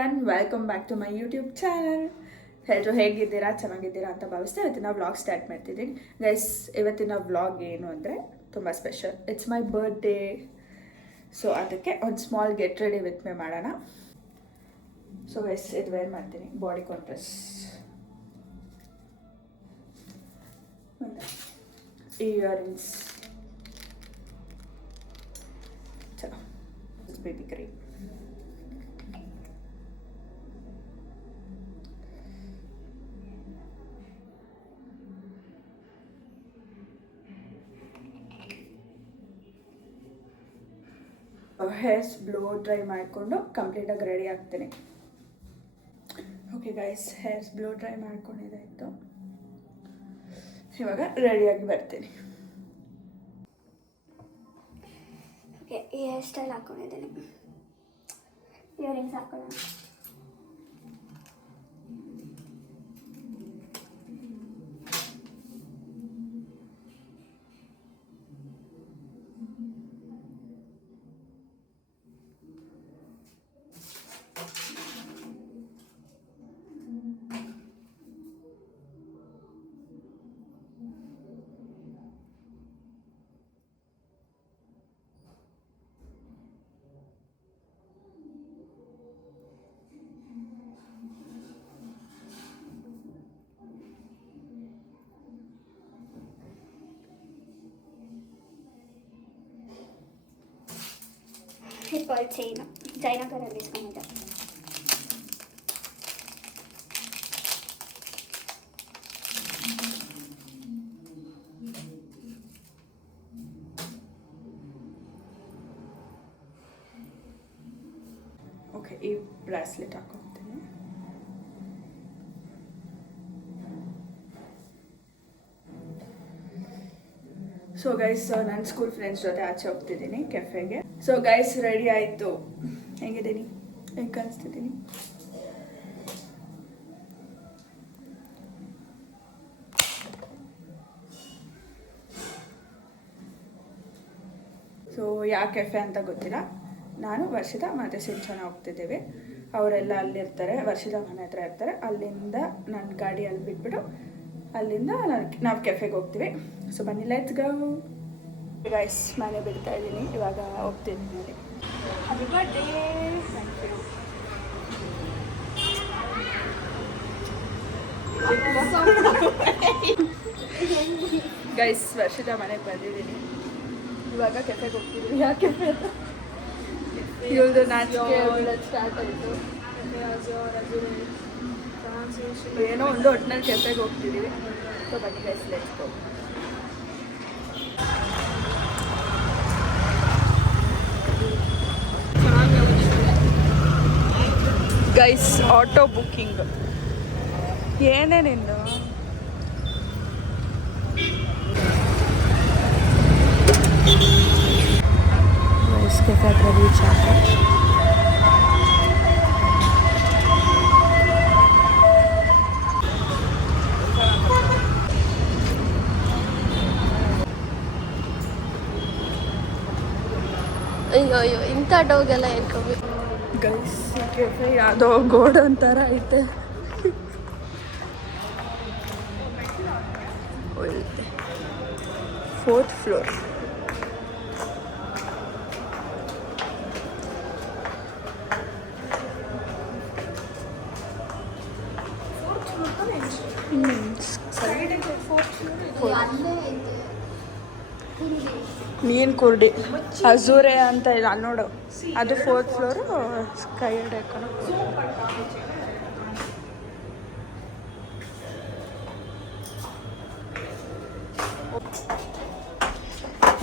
Everyone, welcome back to my YouTube channel. ಎಲ್ಲರೂ ಹೇಗಿದ್ದೀರಾ, ಚೆನ್ನಾಗಿದ್ದೀರಾ ಅಂತ ಭಾವಿಸ್ತಾ ಇವತ್ತಿನ ವ್ಲಾಗ್ ಸ್ಟಾರ್ಟ್ ಮಾಡ್ತಿದ್ದೀನಿ. ಗೈಸ್, ಇವತ್ತಿನ ವ್ಲಾಗ್ ಏನು ಅಂದರೆ ತುಂಬ special. It's my birthday. So ಅದಕ್ಕೆ ಒಂದು small get ready with me ಮಾಡೋಣ. ಸೊ ಗೈಸ್, ಇದು ವೇರ್ ಮಾಡ್ತೀನಿ, ಬಾಡಿ ಕಾಂಟ್ರೆಸ್, ಇಯರಿಂಗ್ಸ್, ಚಲೋ baby cream. Hairs blow dry ಮಾಡಿಕೊಂಡು ಕಂಪ್ಲೀಟಾಗಿ ರೆಡಿ ಆಗ್ತೀನಿ. Okay guys, hairs blow dry ಮಾಡ್ಕೊಂಡಿದ್ದಾಯಿತು. ಇವಾಗ ರೆಡಿಯಾಗಿ ಬರ್ತೀನಿ. ಓಕೆ, ಈ ಹೇರ್ ಸ್ಟೈಲ್ ಹಾಕ್ಕೊಂಡಿದ್ದೀನಿ. ಇಯರಿಂಗ್ಸ್ ಹಾಕೊಳ್ಳೋಣ. ಹಿಪ್ಪಲ್ ಚೈನು ಜಯನಗರಲ್ಲಿ ಇಸ್ಕೊಂಡಿದ್ದೆ. ಓಕೆ, ಈ ಬ್ರಾಸ್ಲೆಟ್ ಹಾಕೊತೀನಿ. ಸೊ ಗೈಸ್, ನನ್ನ ಸ್ಕೂಲ್ ಫ್ರೆಂಡ್ಸ್ ಜೊತೆ ಆಚೆ ಹೋಗ್ತಿದ್ದೀನಿ ಕೆಫೆಗೆ. ಸೊ ಗೈಸ್, ರೆಡಿ ಆಯಿತು. ಹೆಂಗಿದ್ದೀನಿ, ಹೆಂಗೆ ಕಾಣಿಸ್ತಿದ್ದೀನಿ? ಸೊ ಯಾವ ಕೆಫೆ ಅಂತ ಗೊತ್ತಿಲ್ಲ. ನಾನು ವರ್ಷಿತಾ ಮತ್ತು ಸಿಂಚನ ಹೋಗ್ತಿದ್ದೀವಿ. ಅವರೆಲ್ಲ ಅಲ್ಲಿರ್ತಾರೆ, ವರ್ಷಿತಾ ಮನೆ ಹತ್ರ ಇರ್ತಾರೆ. ಅಲ್ಲಿಂದ ನನ್ನ ಗಾಡಿಯಲ್ಲಿ ಬಿಟ್ಬಿಟ್ಟು ಅಲ್ಲಿಂದ ನಾವು ಕೆಫೆಗೆ ಹೋಗ್ತೀವಿ. ಸೊ ಬನ್ನಿ, ಲೆಟ್ಸ್ ಗೋ. ಗೈಸ್, ಮನೆ ಬಿಡ್ತಾ ಇದ್ದೀನಿ, ಇವಾಗ ಹೋಗ್ತೀನಿ ನೋಡಿ. Happy birthday. ಗೈಸ್, ವರ್ಷದ ಮನೆಗೆ ಬಂದಿದ್ದೀನಿ. ಇವಾಗ ಕೆಫೆಗೆ ಹೋಗ್ತಿದ್ದೀವಿ. ಯಾವ ಕೆಫೆ ಅಂತ ಇವಳು ನಾಚಿಕೆ ಸ್ಟಾರ್ಟ್ ಆಯಿತು. ಏನೋ ಒಂದು ಒಟ್ಟಿನಲ್ಲಿ ಕೆಫೆಗೆ ಹೋಗ್ತಿದ್ದೀವಿ. ಸೊ ಬನ್ನಿ guys, let's go. Guys, auto booking ಏನೇನಿಂದು ಗೈಸ್, ಕೆಫೆ ಹತ್ರ ರೀಚ್ ಆಗಿದೆ. ಅಯ್ಯೋ ಇಂಥ ಡೋಗೆಲ್ಲ ಇಟ್ಕೋಬೇಕು. ಗೈಸ್, ಕೆಫೆ ಯಾವುದೋ ಗೋಡನ್ ಥರ ಐತೆ. ಒಳ್ಳೆ 4th ಫ್ಲೋರ್. ಮೀನು ಕುರ್ಡಿ ಅಜೂರೆ ಅಂತ ಇಲ್ಲ ನೋಡು, ಅದು 4th floor. Sky deck.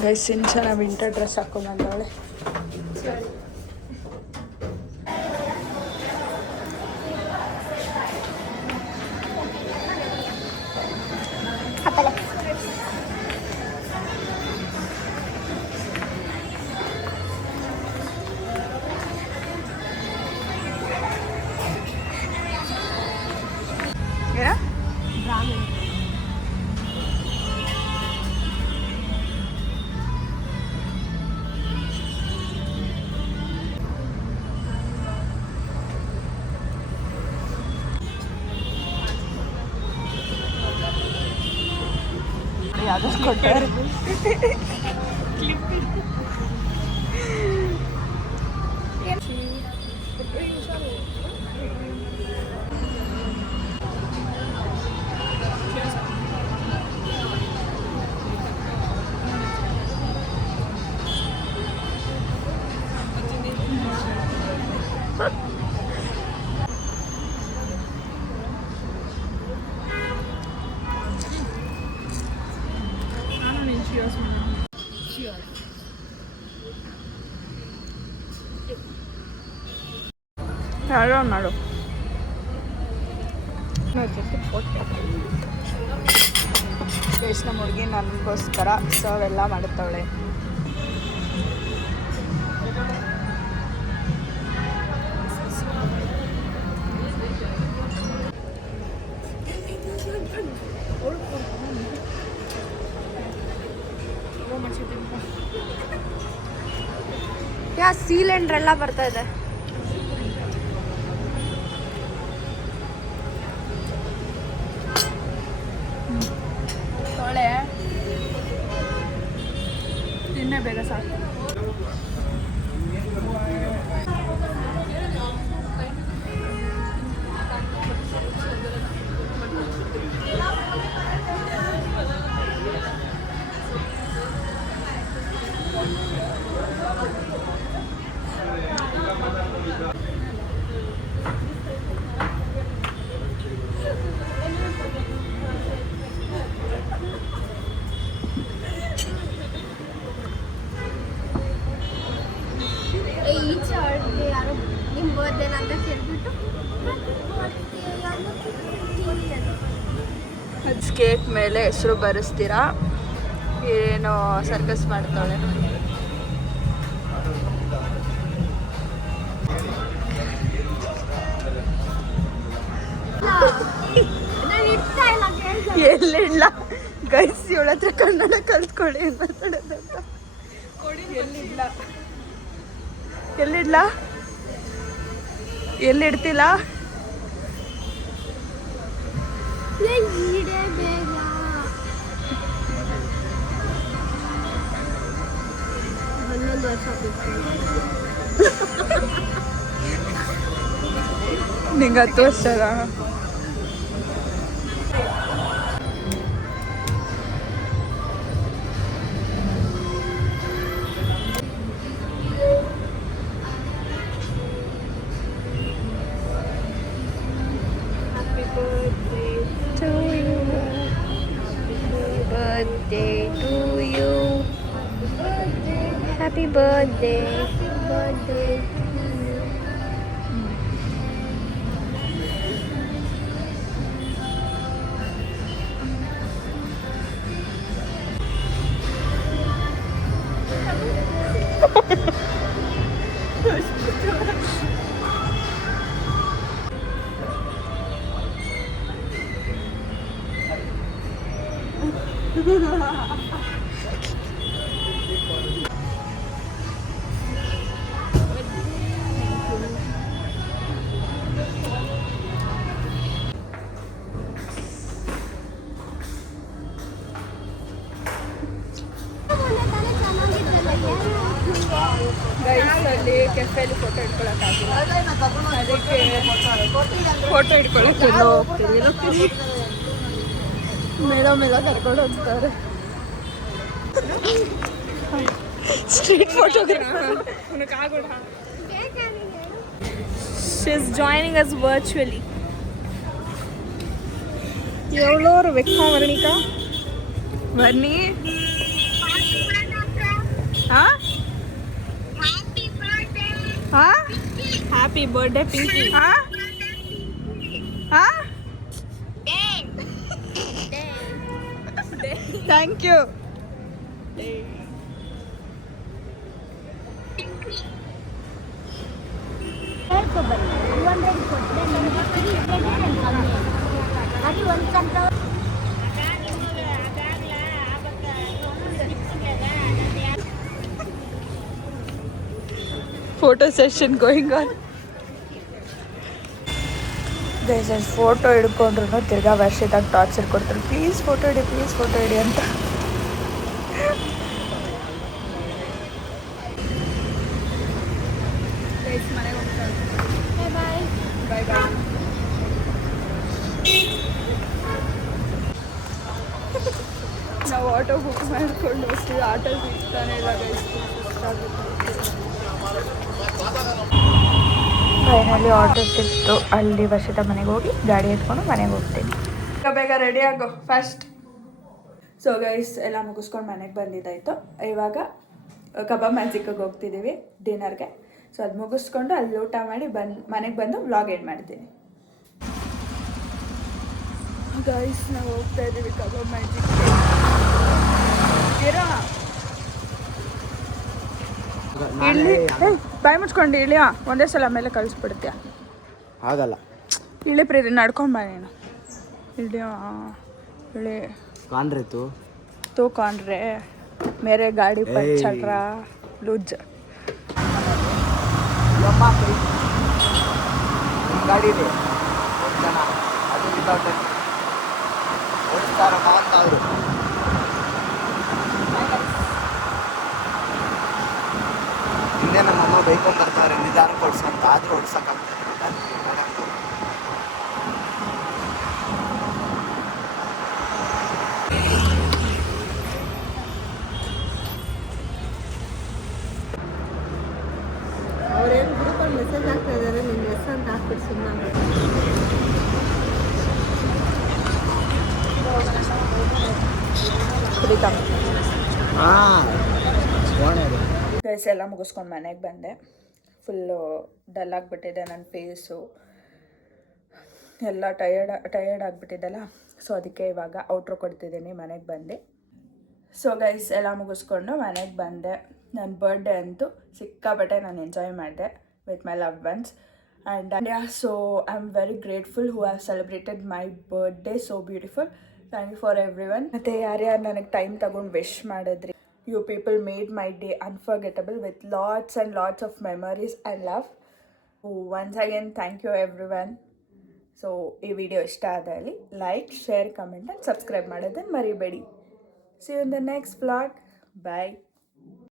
Guys, Sinchana winter dress ಹಾಕೊಂಡು ಬಂದವಳೆ. ಕಾಗದ ಕೊಟ್ಟವ್ರೆ. ಯಾರೋ ಮಾಡು ನಮ್ಮ ಹುಡುಗಿ ನನಗೋಸ್ಕರ ಸರ್ವ್ ಎಲ್ಲ ಮಾಡುತ್ತವಳೆ. ಸೀಲೆಂಡ್ರ್ ಎಲ್ಲ ಬರ್ತಾ ಇದೆ. ತಿನ್ನೇ ಬೇಗ ಸಾಕು. ಯಾರೋ ನಿಮ್ಮ ಬರ್ಡೇ ಅಂತ ಕೇಳ್ಬಿಟ್ಟು ಕೇಕ್ ಮೇಲೆ ಹೆಸರು ಬರೆಸ್ತೀರಾ? ಏನೋ ಸರ್ಕಸ್ ಮಾಡ್ತಾಳೆ. ಎಲ್ಲಿಡ್ಲ ಗೈಸ್ ಇವಳ ಹತ್ರ ಕನ್ನಡ ಕಲ್ತ್ಕೊಳ್ಳಿ ಅಂತ ಮಾತಾಡೋದಂತ. ಎಲ್ಲಿಡ್ಲ ಎಲ್ಲಿಡ್ತಿಲ್ಲ? ನಿಂಗೆ 10 ವರ್ಷದ? Happy birthday to you. ಗೈಸಲ್ಲಿ ಕೆಫೆಯಲ್ಲಿ ಫೋಟೋ ಇಟ್ಕೊಳಕ್ಕಾಗಿಲ್ಲ, ಅದಕ್ಕೆ ಫೋಟೋ ಇಟ್ಕೊಳಕ್ಕೆಲ್ಲ ಹೋಗ್ತೀವಿ. ಮೇಲೋ ಕರ್ಕೊಂಡು ಹೋಗ್ತಾರೆ. Street photographer. She's joining us virtually. एवढं वेखा वर्णिका वर्णी हाँ हाँ हैप्पी बर्थडे पिंकी हाँ हाँ thank you photo session going on. Guys photo ಹಿಡ್ಕೊಂಡ್ರು ತಿರ್ಗಾ ವರ್ಷದಾಗ ಟಾರ್ಚರ್ ಕೊಡ್ತಾರೆ, ಪ್ಲೀಸ್ ಫೋಟೋ ಹಿಡಿ ಅಂತ. ಗೈಸ್ ಮನೆಗೆ ಹೋಗ್ತಾ ಬಾಯ್ ಬಾಯ್. ಬಾಯ್ ಬಾಯ್. ನಾವು ಆಟೋ ಬುಕ್ ಮಾಡ್ಕೊಂಡು ಹೋಗ್ತೀವಿ, ಆಟೋ ಸಿಗ್ತಾನೆ ಇಲ್ಲ ಗೈಸ್. ಫೈನಲಿ ಆಟೋ ಸಿಕ್ತು. ಅಲ್ಲಿ ವರ್ಷದ ಮನೆಗೆ ಹೋಗಿ ಗಾಡಿ ಎತ್ಕೊಂಡು ಮನೆಗೆ ಹೋಗ್ತೀನಿ. ಬೇಗ ರೆಡಿ ಆಗೋ ಫಸ್ಟ್. ಸೊ ಗೈಸ್ ಎಲ್ಲ ಮುಗಿಸ್ಕೊಂಡು ಮನೆಗೆ ಬಂದಿದ್ದಾಯಿತು. ಇವಾಗ ಕಬಾಬ್ ಮ್ಯಾಜಿಕ್ಗೆ ಹೋಗ್ತಿದ್ದೀವಿ ಡಿನ್ನರ್ಗೆ. ಸೊ ಅದು ಮುಗಿಸ್ಕೊಂಡು ಅಲ್ಲಿ ಊಟ ಮಾಡಿ ಮನೆಗೆ ಬಂದು ವ್ಲಾಗ್ ಎಡ್ ಮಾಡ್ತೀನಿ. ಗೈಸ್ ನಾವು ಹೋಗ್ತಾ ಇದ್ದೀವಿ ಕಬಾಬ್ ಮ್ಯಾಜಿಕ್. ಇಲ್ಲಿ ಬಾಯಿ ಮುಚ್ಕೊಂಡು ಇಳಿಯ ಒಂದೇ ಸಲ ಮೇಲೆ ಕಳಿಸ್ಬಿಡ್ತೀಯ. ಆಗಲ್ಲ. ಇಳಿ ಪ್ರೀತಿ ನಡ್ಕೊಂಬ ನೀನು. ಇಳಿಯೋ ಇಳಿ ಕಾಣ್ರೆ ತೂ ಕಾಣ್ರೆ ಮೇರೆ ಗಾಡಿ पर चल रहा लूज. ಗಾಡಿ ಇದೆ ಜನ ಅದು ವಿತೌಟ್ ಓಡಿಸ್ತಾರೆ ಮಾತಾದ್ರು. ಹಿಂದೆ ನಮ್ಮಮ್ಮ ಬೈಕೊಂಡು ಬರ್ತಾರೆ ನಿಧಾನಕ್ಕೆ ಓಡಿಸಂತ, ಆದರೂ ಓಡಿಸೋಕ್ಕಾಗ್ತದೆ. ಅವ್ರೇನು ಗ್ರೂಪಲ್ಲಿ ಮೆಸೇಜ್ ಹಾಕ್ತಾ ಇದ್ದಾರೆ, ನಿನ್ನ ಹೆಸರು ಅಂತ ಹಾಕ್ಬಿಟ್ಟು ಸುಮ್ಮನೆ. ಗೈಸ್ ಎಲ್ಲ ಮುಗಿಸ್ಕೊಂಡು ಮನೆಗೆ ಬಂದೆ. ಫುಲ್ಲು ಡಲ್ ಆಗಿಬಿಟ್ಟಿದೆ ನನ್ನ ಫೇಸು, ಎಲ್ಲ ಟಯರ್ಡ್ ಆಗಿಬಿಟ್ಟಿದ್ದಲ್ಲ. ಸೊ ಅದಕ್ಕೆ ಇವಾಗ ಔಟ್ರೋ ಕೊಡ್ತಿದ್ದೀನಿ ಮನೆಗೆ ಬಂದು. ಸೊ ಗೈಸ್ ಎಲ್ಲ ಮುಗಿಸ್ಕೊಂಡು ಮನೆಗೆ ಬಂದೆ. ನನ್ನ ಬರ್ಡೇ ಅಂತೂ ಸಿಕ್ಕಾಪಟ್ಟೆ ನಾನು ಎಂಜಾಯ್ ಮಾಡಿದೆ with my loved ones. And so I am very grateful who have celebrated my birthday so beautiful. Thank you for everyone. ಮತ್ತು ಯಾರ್ಯಾರು ನನಗೆ ಟೈಮ್ ತಗೊಂಡು ವಿಶ್ ಮಾಡಿದ್ರಿ, you people made my day unforgettable with lots and lots of memories and love. Once again thank you everyone. So ಈ video ಇಷ್ಟ ಆದಲ್ಲಿ like, share, comment and subscribe ಮಾಡೋದನ್ನು ಮರಿಬೇಡಿ. See you in the next vlog. Bye.